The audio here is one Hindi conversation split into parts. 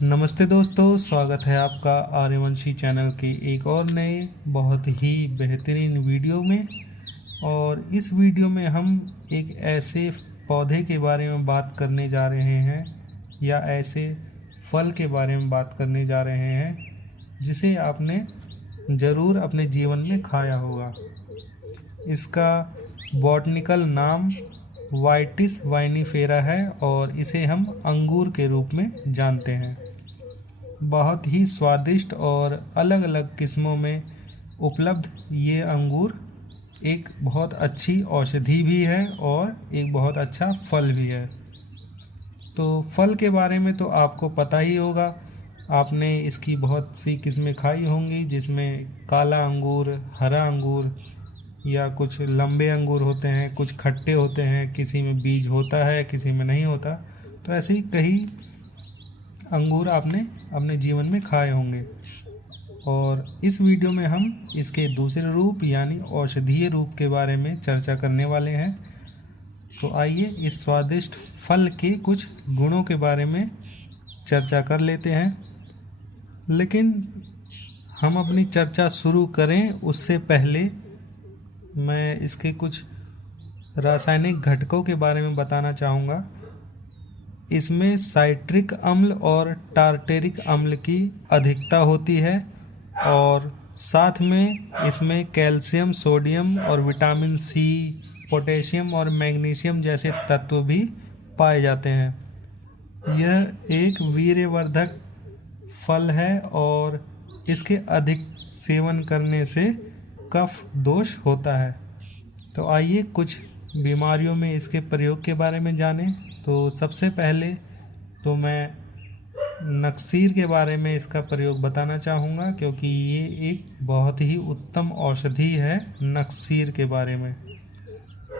नमस्ते दोस्तों, स्वागत है आपका आर्यवंशी चैनल के एक और नए बहुत ही बेहतरीन वीडियो में। और इस वीडियो में हम एक ऐसे पौधे के बारे में बात करने जा रहे हैं या ऐसे फल के बारे में बात करने जा रहे हैं जिसे आपने ज़रूर अपने जीवन में खाया होगा। इसका बॉटनिकल नाम वाइटिस वाइनिफेरा है और इसे हम अंगूर के रूप में जानते हैं। बहुत ही स्वादिष्ट और अलग अलग किस्मों में उपलब्ध ये अंगूर एक बहुत अच्छी औषधि भी है और एक बहुत अच्छा फल भी है। तो फल के बारे में तो आपको पता ही होगा, आपने इसकी बहुत सी किस्में खाई होंगी जिसमें काला अंगूर, हरा अंगूर या कुछ लंबे अंगूर होते हैं, कुछ खट्टे होते हैं, किसी में बीज होता है, किसी में नहीं होता। तो ऐसे ही कई अंगूर आपने अपने जीवन में खाए होंगे। और इस वीडियो में हम इसके दूसरे रूप यानी औषधीय रूप के बारे में चर्चा करने वाले हैं। तो आइए इस स्वादिष्ट फल के कुछ गुणों के बारे में चर्चा कर लेते हैं। लेकिन हम अपनी चर्चा शुरू करें उससे पहले मैं इसके कुछ रासायनिक घटकों के बारे में बताना चाहूँगा। इसमें साइट्रिक अम्ल और टार्टेरिक अम्ल की अधिकता होती है और साथ में इसमें कैल्शियम, सोडियम और विटामिन सी, पोटेशियम और मैग्नीशियम जैसे तत्व भी पाए जाते हैं। यह एक वीर्यवर्धक फल है और इसके अधिक सेवन करने से कफ दोष होता है। तो आइए कुछ बीमारियों में इसके प्रयोग के बारे में जानें। तो सबसे पहले तो मैं नक्सीर के बारे में इसका प्रयोग बताना चाहूँगा, क्योंकि ये एक बहुत ही उत्तम औषधि है नक्सीर के बारे में।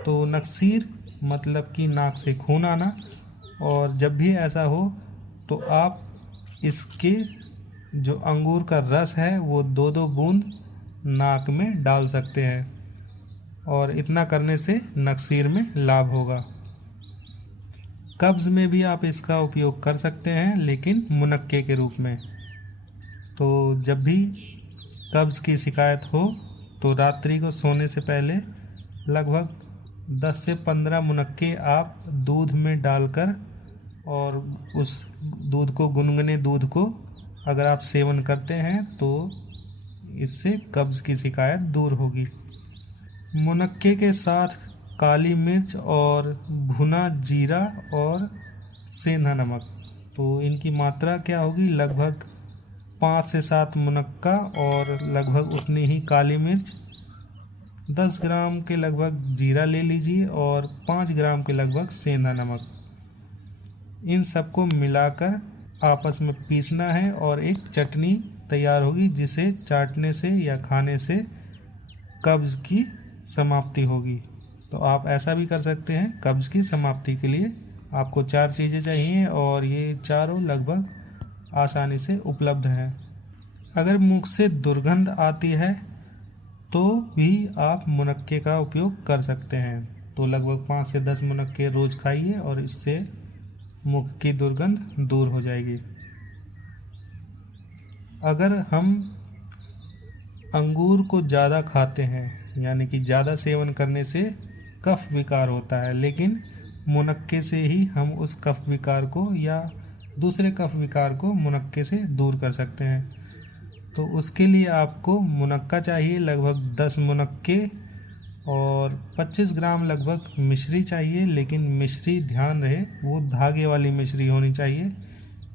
तो नक्सीर मतलब कि नाक से खून आना, और जब भी ऐसा हो तो आप इसके जो अंगूर का रस है वो 2-2 बूंद नाक में डाल सकते हैं और इतना करने से नक्सीर में लाभ होगा। कब्ज़ में भी आप इसका उपयोग कर सकते हैं, लेकिन मुनक्के के रूप में। तो जब भी कब्ज़ की शिकायत हो तो रात्रि को सोने से पहले लगभग 10 से 15 मुनक्के आप दूध में डालकर और उस दूध को, गुनगुने दूध को अगर आप सेवन करते हैं तो इससे कब्ज़ की शिकायत दूर होगी। मुनक्के के साथ काली मिर्च और भुना जीरा और सेंधा नमक, तो इनकी मात्रा क्या होगी, लगभग 5 से 7 मुनक्का और लगभग उतनी ही काली मिर्च, 10 ग्राम के लगभग जीरा ले लीजिए और 5 ग्राम के लगभग सेंधा नमक। इन सबको मिलाकर आपस में पीसना है और एक चटनी तैयार होगी जिसे चाटने से या खाने से कब्ज़ की समाप्ति होगी। तो आप ऐसा भी कर सकते हैं। कब्ज़ की समाप्ति के लिए आपको 4 चीज़ें चाहिए और ये चारों लगभग आसानी से उपलब्ध हैं। अगर मुख से दुर्गंध आती है तो भी आप मुनक्के का उपयोग कर सकते हैं। तो लगभग 5 से 10 मुनक्के रोज़ खाइए और इससे मुख की दुर्गंध दूर हो जाएगी। अगर हम अंगूर को ज़्यादा खाते हैं, यानी कि ज़्यादा सेवन करने से कफ विकार होता है, लेकिन मुनक्के से ही हम उस कफ विकार को या दूसरे कफ विकार को मुनक्के से दूर कर सकते हैं। तो उसके लिए आपको मुनक्का चाहिए, लगभग 10 मुनक्के और 25 ग्राम लगभग मिश्री चाहिए। लेकिन मिश्री ध्यान रहे वो धागे वाली मिश्री होनी चाहिए,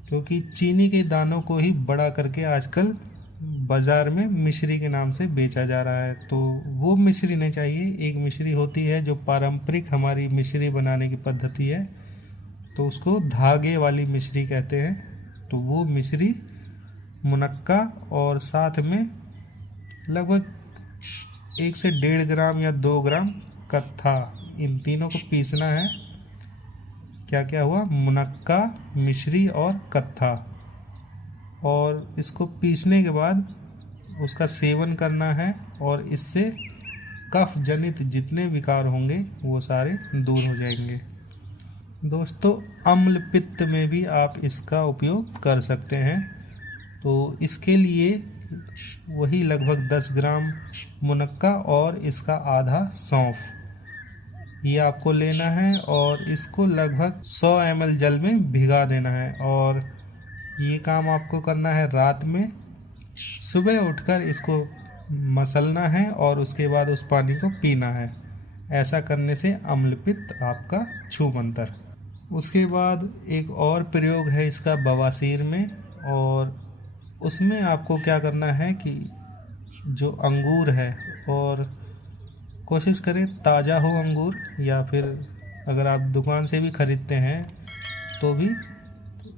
क्योंकि चीनी के दानों को ही बड़ा करके आजकल बाज़ार में मिश्री के नाम से बेचा जा रहा है। तो वो मिश्री नहीं चाहिए। एक मिश्री होती है जो पारंपरिक हमारी मिश्री बनाने की पद्धति है, तो उसको धागे वाली मिश्री कहते हैं। तो वो मिश्री, मुनक्का और साथ में लगभग 1 से 1.5 ग्राम या 2 ग्राम कत्था, इन तीनों को पीसना है। क्या क्या हुआ, मुनक्का, मिश्री और कत्था। और इसको पीसने के बाद उसका सेवन करना है और इससे कफ जनित जितने विकार होंगे वो सारे दूर हो जाएंगे। दोस्तों, अम्ल पित्त में भी आप इसका उपयोग कर सकते हैं। तो इसके लिए वही लगभग 10 ग्राम मुनक्का और इसका आधा सौंफ ये आपको लेना है और इसको लगभग 100 ml जल में भिगा देना है। और ये काम आपको करना है रात में। सुबह उठकर इसको मसलना है और उसके बाद उस पानी को पीना है। ऐसा करने से अम्लपित्त आपका छूमंतर। उसके बाद एक और प्रयोग है इसका बवासीर में, और उसमें आपको क्या करना है कि जो अंगूर है, और कोशिश करें ताज़ा हो अंगूर, या फिर अगर आप दुकान से भी ख़रीदते हैं तो भी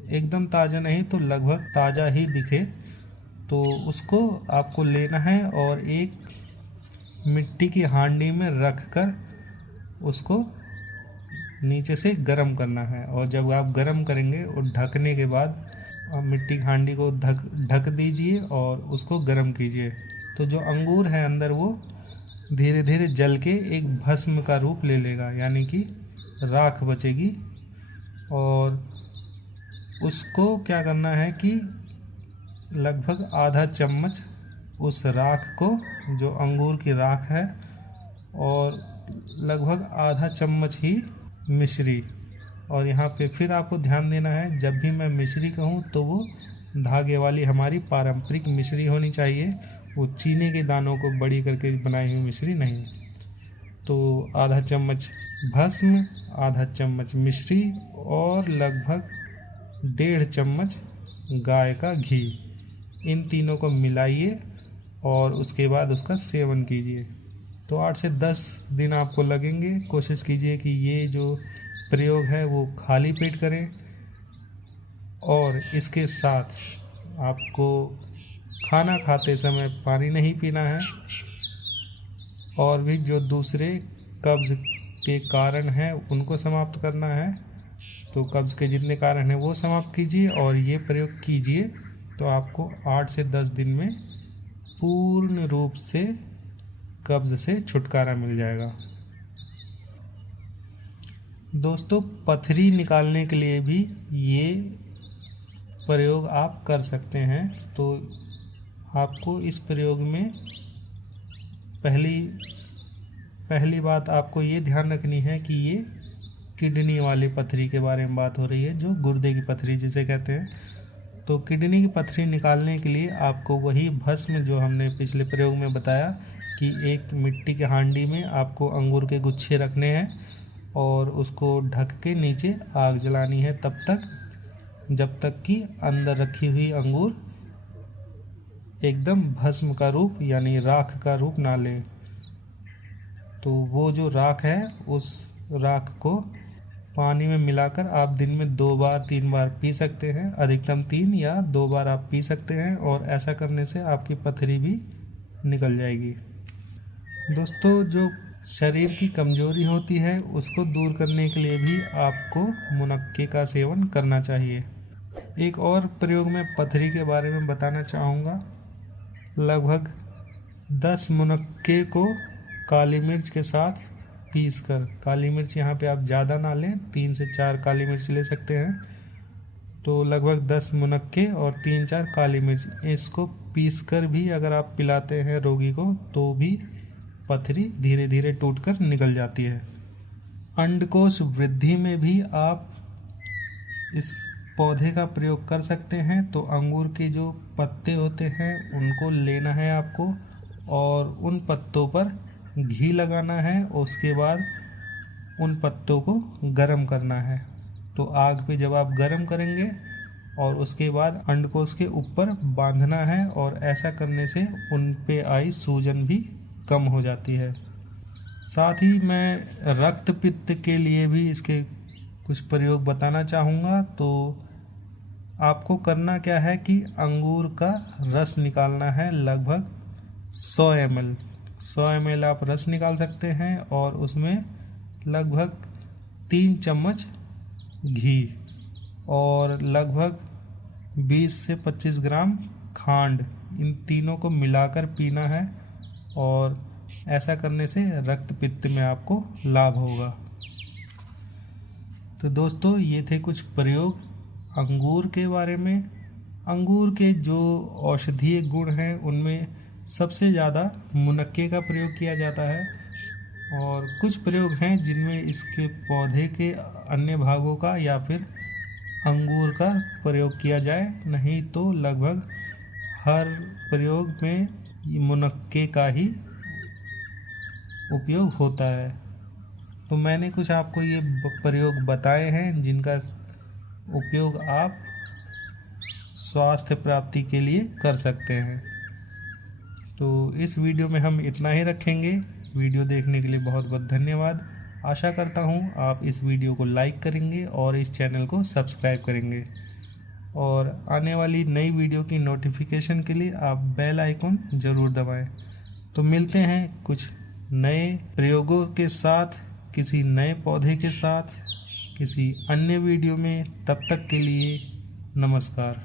एकदम ताज़ा नहीं तो लगभग ताज़ा ही दिखे, तो उसको आपको लेना है और एक मिट्टी की हांडी में रख कर उसको नीचे से गर्म करना है। और जब आप गर्म करेंगे और ढकने के बाद आप मिट्टी की हांडी को ढक दीजिए और उसको गर्म कीजिए। तो जो अंगूर है अंदर वो धीरे धीरे जल के एक भस्म का रूप ले लेगा, यानी कि राख बचेगी। और उसको क्या करना है कि लगभग आधा चम्मच उस राख को, जो अंगूर की राख है, और लगभग आधा चम्मच ही मिश्री। और यहाँ पे फिर आपको ध्यान देना है, जब भी मैं मिश्री कहूँ तो वो धागे वाली हमारी पारंपरिक मिश्री होनी चाहिए, वो चीनी के दानों को बड़ी करके बनाई हुई मिश्री नहीं। तो आधा चम्मच भस्म, आधा चम्मच मिश्री और लगभग 1.5 चम्मच गाय का घी, इन तीनों को मिलाइए और उसके बाद उसका सेवन कीजिए। तो 8 से 10 दिन आपको लगेंगे। कोशिश कीजिए कि ये जो प्रयोग है वो खाली पेट करें, और इसके साथ आपको खाना खाते समय पानी नहीं पीना है, और भी जो दूसरे कब्ज़ के कारण हैं उनको समाप्त करना है। तो कब्ज़ के जितने कारण हैं वो समाप्त कीजिए और ये प्रयोग कीजिए, तो आपको 8 से 10 दिन में पूर्ण रूप से कब्ज़ से छुटकारा मिल जाएगा। दोस्तों, पथरी निकालने के लिए भी ये प्रयोग आप कर सकते हैं। तो आपको इस प्रयोग में पहली बात आपको ये ध्यान रखनी है कि ये किडनी वाली पथरी के बारे में बात हो रही है, जो गुर्दे की पथरी जिसे कहते हैं। तो किडनी की पथरी निकालने के लिए आपको वही भस्म जो हमने पिछले प्रयोग में बताया कि एक मिट्टी के हांडी में आपको अंगूर के गुच्छे रखने हैं और उसको ढक के नीचे आग जलानी है तब तक जब तक कि अंदर रखी हुई अंगूर एकदम भस्म का रूप यानी राख का रूप ना ले। तो वो जो राख है उस राख को पानी में मिलाकर आप दिन में 2 बार 3 बार पी सकते हैं, अधिकतम 3 या 2 बार आप पी सकते हैं, और ऐसा करने से आपकी पथरी भी निकल जाएगी। दोस्तों, जो शरीर की कमजोरी होती है उसको दूर करने के लिए भी आपको मुनक्के का सेवन करना चाहिए। एक और प्रयोग में पथरी के बारे में बताना चाहूँगा। लगभग 10 मुनक्के को काली मिर्च के साथ पीस कर, काली मिर्च यहाँ पे आप ज़्यादा ना लें, 3 से 4 काली मिर्च ले सकते हैं। तो लगभग 10 मुनक्के और 3-4 काली मिर्च, इसको पीस कर भी अगर आप पिलाते हैं रोगी को तो भी पथरी धीरे धीरे टूटकर निकल जाती है। अंडकोश वृद्धि में भी आप इस पौधे का प्रयोग कर सकते हैं। तो अंगूर के जो पत्ते होते हैं उनको लेना है आपको, और उन पत्तों पर घी लगाना है, और उसके बाद उन पत्तों को गरम करना है। तो आग पे जब आप गरम करेंगे और उसके बाद अंडकोश के ऊपर बांधना है, और ऐसा करने से उन पे आई सूजन भी कम हो जाती है। साथ ही मैं रक्त पित्त के लिए भी इसके कुछ प्रयोग बताना चाहूँगा। तो आपको करना क्या है कि अंगूर का रस निकालना है, लगभग 100 ml आप रस निकाल सकते हैं, और उसमें लगभग 3 चम्मच घी और लगभग 20 से 25 ग्राम खांड, इन तीनों को मिलाकर पीना है, और ऐसा करने से रक्त पित्त में आपको लाभ होगा। तो दोस्तों ये थे कुछ प्रयोग अंगूर के बारे में। अंगूर के जो औषधीय गुण हैं उनमें सबसे ज़्यादा मुनक्के का प्रयोग किया जाता है, और कुछ प्रयोग हैं जिनमें इसके पौधे के अन्य भागों का या फिर अंगूर का प्रयोग किया जाए, नहीं तो लगभग हर प्रयोग में मुनक्के का ही उपयोग होता है। तो मैंने कुछ आपको ये प्रयोग बताए हैं जिनका उपयोग आप स्वास्थ्य प्राप्ति के लिए कर सकते हैं। तो इस वीडियो में हम इतना ही रखेंगे। वीडियो देखने के लिए बहुत बहुत धन्यवाद। आशा करता हूँ आप इस वीडियो को लाइक करेंगे और इस चैनल को सब्सक्राइब करेंगे, और आने वाली नई वीडियो की नोटिफिकेशन के लिए आप बेल आइकन ज़रूर दबाएं। तो मिलते हैं कुछ नए प्रयोगों के साथ, किसी नए पौधे के साथ, किसी अन्य वीडियो में। तब तक के लिए नमस्कार।